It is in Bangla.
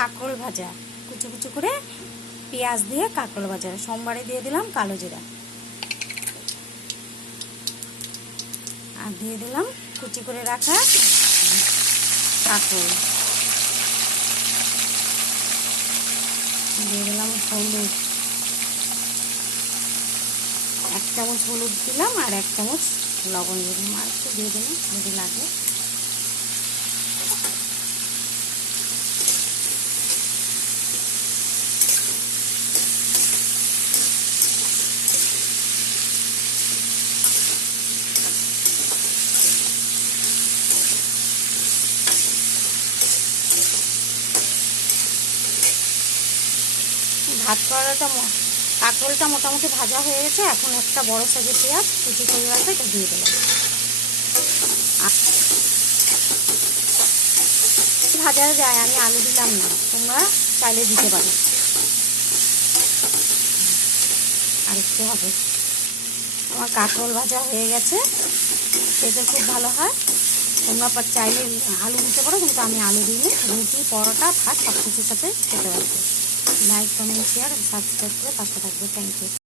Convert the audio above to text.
কাঁকরোল ভাজা, কুচু কুচু করে পেঁয়াজ দিয়ে কাঁকরোল ভাজা। সোমবারে দিয়ে দিলাম কালো জিরা, আর দিয়ে দিলাম কুচি করে রাখা কাঁকরোল, দিয়ে দিলাম হলুদ, 1 চামচ হলুদ দিলাম, আর 1 চামচ লবণ দিয়ে দিলাম, আর একটু দিয়ে দিলাম যদি লাগে। ভাত করাটা কাঁকরোলটা মোটামুটি ভাজা হয়ে গেছে। এখন একটা বড় সাইজের পেঁয়াজ কুচি করে রাখা এটা দিয়ে দিলাম। ভাজা যায়, আমি আলু দিলাম না, তোমরা চাইলে দিতে পারো। আর একটু হবে। আমার কাঁকরোল ভাজা হয়ে গেছে, খেতে খুব ভালো হয়। তোমরা চাইলে আলু দিতে পারো, কিন্তু আমি আলু দিইনি। রুটি, পরোটা, ভাত সব কিছুর সাথে খেতে পারবো। লাইক, কমেন্ট, শেয়ার, সাবস্ক্রাইব করে পাশে থাকবে। Thank you.